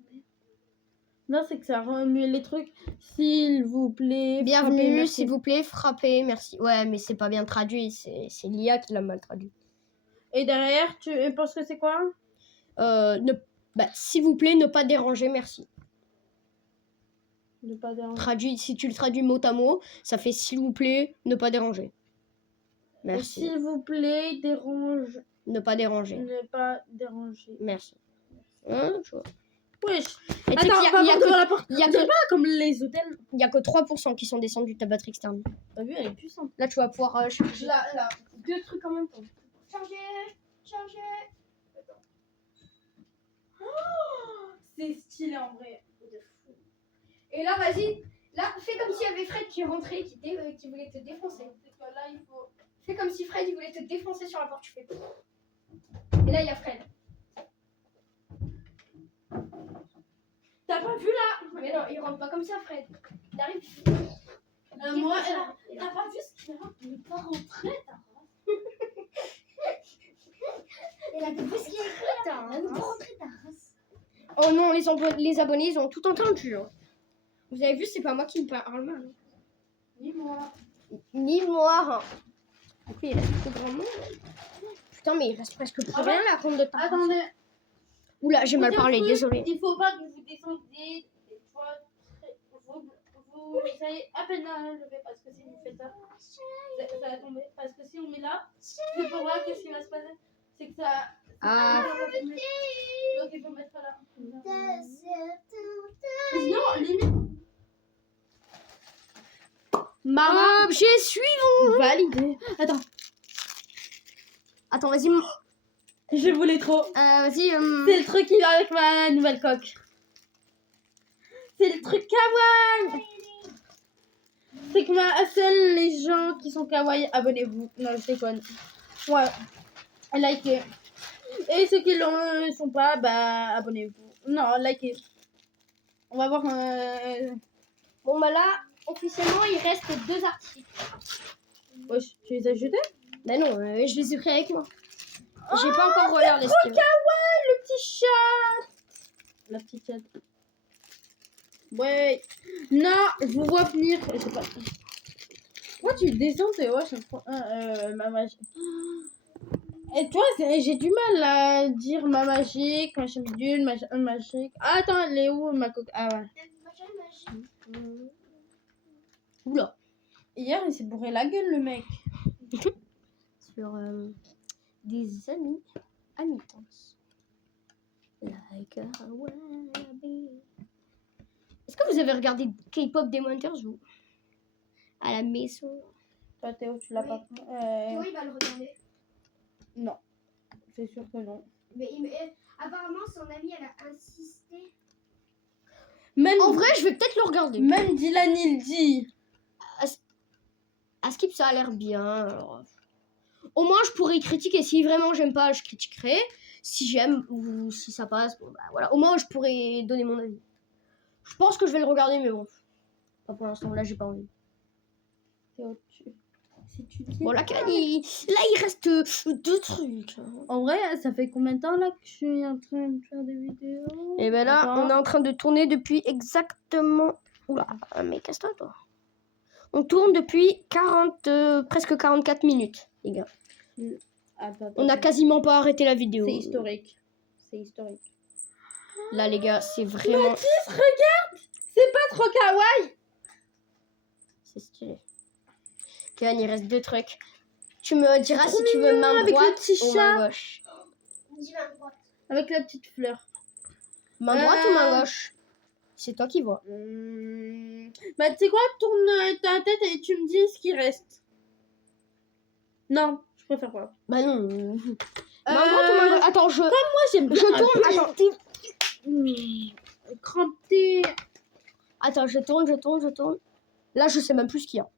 Non, c'est que ça remue les trucs. S'il vous plaît. frappez, Bienvenue, merci. s'il vous plaît, frappez, merci. Ouais, mais c'est pas bien traduit, c'est l'IA qui l'a mal traduit. Et derrière, tu penses que c'est quoi? S'il vous plaît, ne pas déranger, merci. Ne pas déranger. Traduit, si tu le traduis mot à mot, ça fait s'il vous plaît, ne pas déranger. Merci. S'il vous plaît, dérange. Ne pas déranger. Ne pas déranger. Merci. Hein, tu vois. Wesh. Et tu sais Attends, qu'il y a- va il y a voir devant que- la porte. il y a C'est que- pas comme les hôtels. il y a que 3% qui sont descendus de ta batterie externe. T'as vu, elle est puissante. Là, tu vas pouvoir charger. Là, deux trucs en même temps. Chargez. C'est stylé en vrai. Et là, vas-y. Là, fais comme s'il y avait Fred qui rentrait, qui voulait te défoncer. Là, il faut. Fais comme si Fred il voulait te défoncer sur la porte. Tu fais. Et là, il y a Fred. T'as pas vu là? Mais non, il rentre pas comme ça, Fred. Il arrive. Moi, défonce elle a- la- t'as pas vu ce qu'il a? Il est pas rentré, t'as Elle a vu ce qu'il y a écrit là. Elle veut pas rentrer ta race. Oh non, les abonnés, ils ont tout entendu. Hein. Vous avez vu, c'est pas moi qui me parle mal. Dis-moi. Ni moi. Du coup, il reste plus grand monde. Putain, mais il reste presque plus Ah rien là, compte de temps. Attendez. Oula, j'ai mal Deuxième parlé, truc, désolé. Il faut pas que vous descendiez des fois vous essayez à peine à lever parce que si vous faites ça, ça va tomber. Parce que si on met là, c'est pour voir qu'est-ce qui va se passer. C'est que ça. Ah. Donc il faut mettre là. Sinon, limite. Mara, objet suivant. Validé. Attends, Attends, vas-y. je voulais trop. Vas-y. C'est le truc qui va avec ma nouvelle coque. C'est le truc kawaii. C'est que seuls les gens qui sont kawaii, abonnez-vous. Non, je déconne. Ouais. Likez. Et ceux qui ne sont pas, bah abonnez-vous. Non, likez. On va voir. Bon, bah là, officiellement, il reste 2 articles. Wesh, tu les as jetés? Mais non, je les ai pris avec moi. J'ai pas encore regardé ce qu'il y a. Le petit chat. La petite chatte. Ouais. Non, je vous vois venir. Je sais pas. Moi, tu descends, t'es wesh. Ma magie. Et toi, j'ai du mal à dire ma magique, machin bidule, magique. Ah, attends, elle est où ma coque? Ah ouais. Oula. Hier, il s'est bourré la gueule, le mec. Sur des amis à mi-temps. Like a wallaby. Est-ce que vous avez regardé K-pop Demon Hunters ou à la maison? Toi, Théo, tu l'as Oui. pas. Théo, il va le regarder. Non. C'est sûr que non. Mais apparemment, son amie, elle a insisté. Même, En vrai, je vais peut-être le regarder. même Dylan, il dit. À Skip, ça a l'air bien. Alors, au moins, je pourrais critiquer. Si vraiment j'aime pas, je critiquerai. Si j'aime ou si ça passe, bon, bah, voilà. Au moins, je pourrais donner mon avis. Je pense que je vais le regarder, mais bon. Pas pour l'instant, là, j'ai pas envie. Théo, si tu dis. Bon, là, il reste 2 trucs. En vrai, ça fait combien de temps là que je suis en train de faire des vidéos? Et ben là, Attends. on est en train de tourner depuis exactement... Oula, mais casse-toi, toi. On tourne depuis presque 44 minutes, les gars. Attends, On n'a quasiment pas arrêté la vidéo. C'est historique. C'est historique. Là, les gars, c'est vraiment... Mathis, regarde! C'est pas trop kawaii! C'est stylé. Kevin, il reste 2 trucs. Tu me diras trop si tu veux mignon, main avec le droite petit ou chat. main gauche. Dis la droite. Avec la petite fleur. Main droite ou main gauche? C'est toi qui vois. Bah, tu sais quoi? Tourne ta tête et tu me dis ce qui reste. Non, je préfère pas. Bah non. Main droite ou main gauche? Attends, Moi, j'aime bien. je tourne. Attends, Crampé. Attends, je tourne. Là, je sais même plus ce qu'il y a.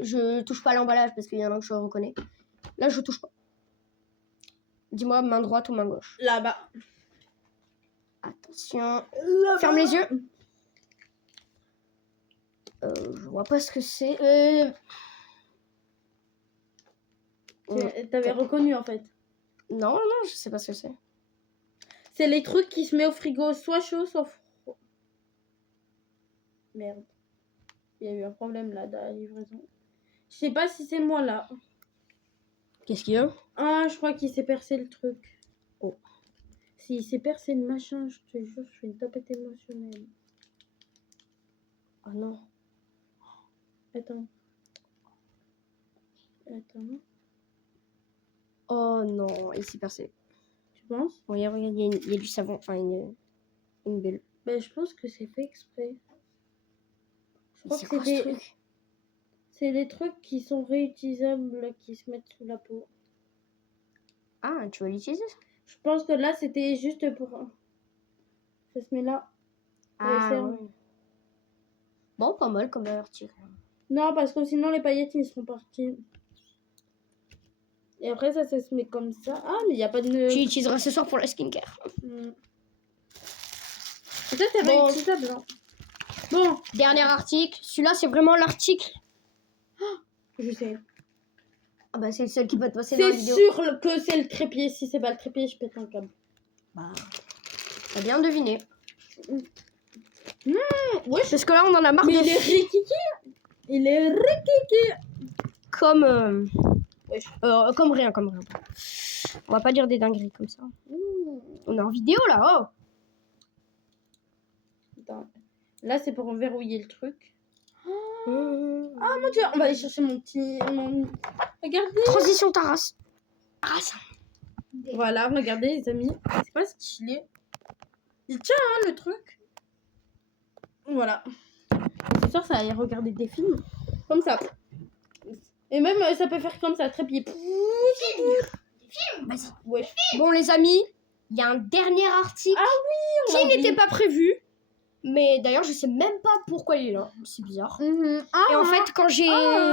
Je touche pas à l'emballage parce qu'il y en a que je reconnais. Là, je touche pas. Dis-moi main droite ou main gauche. Là-bas. Attention. Ferme les yeux. Je vois pas ce que c'est. T'avais reconnu en fait. Non, je sais pas ce que c'est. C'est les trucs qui se met au frigo soit chaud, soit froid. Merde. Il y a eu un problème là de la livraison. Je sais pas si c'est moi là. Qu'est-ce qu'il y a? Ah, je crois qu'il s'est percé le truc. Oh. S'il s'est percé le machin, je te jure, je fais une tapette émotionnelle. Ah non. Attends. Attends. Oh non, il s'est percé. Tu penses? Regarde, il y a du savon, enfin une bulle. Ben, je pense que c'est fait exprès. Je crois C'est que quoi ce truc? c'est les trucs qui sont réutilisables qui se mettent sous la peau. Ah, tu vas l'utiliser ça? Je pense que là, c'était juste pour... Ça se met là. Ah serre. ouais. Bon, pas mal comme article. Non, parce que sinon, les paillettes, ils seront partis. Et après, ça se met comme ça. Ah, mais il n'y a pas de... Tu l'utiliseras ce soir pour la skincare. Et ça, c'est Bon. réutilisable. Hein. Bon, Dernier article. Celui-là, c'est vraiment l'article. je sais. Ah bah, c'est le seul qui peut te passer dans la C'est vidéo. sûr que c'est le trépied. Si c'est pas le trépied, je pète un câble. Bah, t'as bien deviné. Ouais, Parce que là, on en a marre mais de... il est rikiki. Il est rikiki. Comme... Wesh. Comme rien. On va pas dire des dingueries comme ça. On est en vidéo, là, oh. Attends. Là, c'est pour verrouiller le truc. Mmh. Ah mon dieu, on va aller chercher mon petit... Regardez. Transition Taras. Taras. Voilà, regardez les amis. C'est pas stylé. Il tient, hein, le truc. Voilà. C'est sûr, ça allait regarder des films. Comme ça. Et même, ça peut faire comme ça, trépied. Vas-y. Ouais. Bon, les amis, il y a un dernier article on qui l'a n'était oublié. pas prévu. Mais d'ailleurs, je sais même pas pourquoi il est là. C'est bizarre. Et en fait, quand j'ai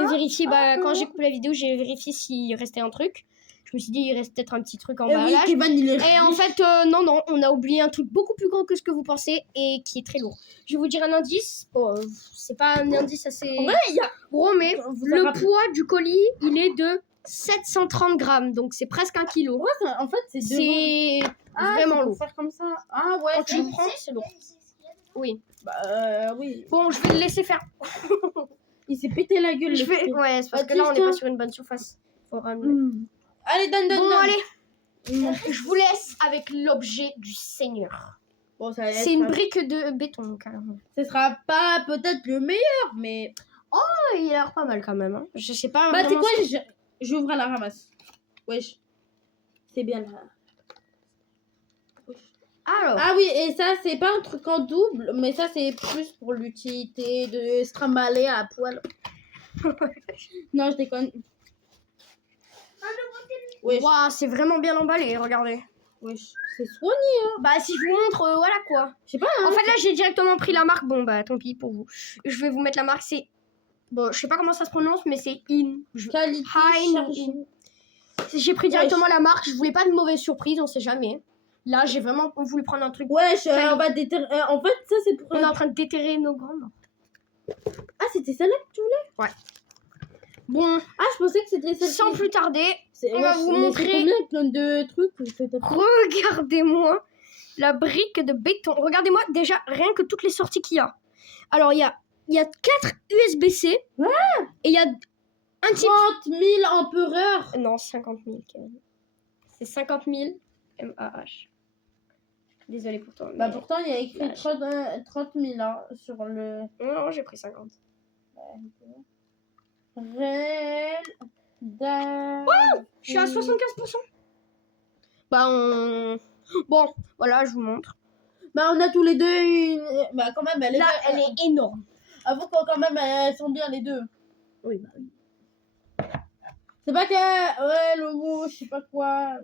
vérifié, quand j'ai coupé la vidéo, j'ai vérifié s'il restait un truc. Je me suis dit, il reste peut-être un petit truc en Eh bas. oui, Kevin, il est Et en fait, non, on a oublié un truc beaucoup plus grand que ce que vous pensez et qui est très lourd. Je vais vous dire un indice. Bon, c'est pas un indice assez Ouais, il y a... gros, mais Vous le rappelez- poids du colis, il est de 730 grammes. Donc, c'est presque 1 kilo. Ouais, en fait, c'est C'est vraiment pour lourd. faire comme ça. Ah ouais, Quand tu le prends, c'est lourd. Oui. Bah oui. Bon, je vais le laisser faire. Il s'est pété la gueule. Je le vais... petit. Ouais, c'est parce que Vas-y, là, on n'est tiens. pas sur une bonne surface. Faut ramener. Allez, donne. Bon, donne. allez, je vous laisse avec l'objet du Seigneur. Bon, ça va C'est être- une brique de béton, carrément. Ce sera pas peut-être le meilleur, mais... Oh, il a l'air pas mal quand même. Hein. Je sais pas. Bah, c'est vraiment quoi, j'ouvre à la ramasse. Wesh. C'est bien là. Alors, Ah oui, et ça, c'est pas un truc en double, mais ça, c'est plus pour l'utilité de se trimballer à poil. Non, je déconne. Wesh. waouh, c'est vraiment bien emballé, regardez. Wesh. C'est soigné. Bah, si je vous montre, voilà quoi. Je sais pas, hein. En fait, là, j'ai directement pris la marque. Bon, bah, tant pis pour vous. Je vais vous mettre la marque. C'est. Bon, je sais pas comment ça se prononce, mais c'est In. Qualité Hein, chargée. J'ai pris directement la marque. Je voulais pas de mauvaise surprise, on sait jamais. Là, j'ai vraiment voulu prendre un truc. Wesh, on va déterrer. En fait, ça, c'est pour... On est en train de déterrer nos grands. Ah, c'était celle-là que tu voulais? Bon, Ah, je pensais que c'était celle sans plus tarder, on va vous mais montrer- c'est combien plein de trucs que t'as pris? regardez-moi la brique de béton. Regardez-moi déjà rien que toutes les sorties qu'il y a. Alors, il y a 4 USB-C. Ouais. Et il y a un type. 30 000 ampères. Non, 50 000, Kevin. C'est 50 000 mAh. Désolée pour toi. Bah mais- pourtant, il y a écrit Lâche. 30 000 hein, sur le... Non, j'ai pris 50. Réel... Je suis à 75%. Bah, on... Bon, voilà, je vous montre. Bah on a tous les deux une... Bah quand même, elle est... Là, elle est énorme. Avoue que quand même, elles sont bien les deux. Oui, bah oui. C'est pas que... Ouais, le mot, je sais pas quoi...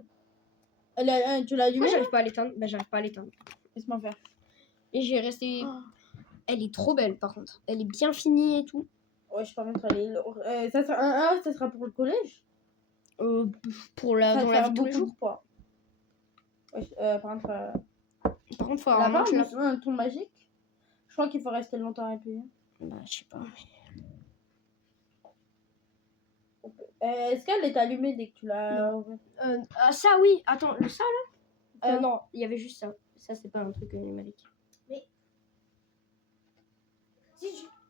tu l'as allumé? Moi, j'arrive pas à l'éteindre. Bah, j'arrive pas à l'éteindre. Laisse-moi faire. Et j'ai resté... Oh. Elle est trop belle, par contre. Elle est bien finie et tout. Ouais, je par contre, elle est lourde. Ça sera pour le collège? Pour la... Ça dans va la faire vie de tous les beaucoup jours. de poids. Ouais, par contre... Par contre, faut Là-bas, avoir un manche, là. un tour magique. Je crois qu'il faut rester longtemps à appuyer. Bah, je sais pas. Est-ce qu'elle est allumée dès que tu l'as ouvert? Ça, oui. Attends, le ça, là Ça. Non, il y avait juste ça. Ça, c'est pas un truc numérique. Si je...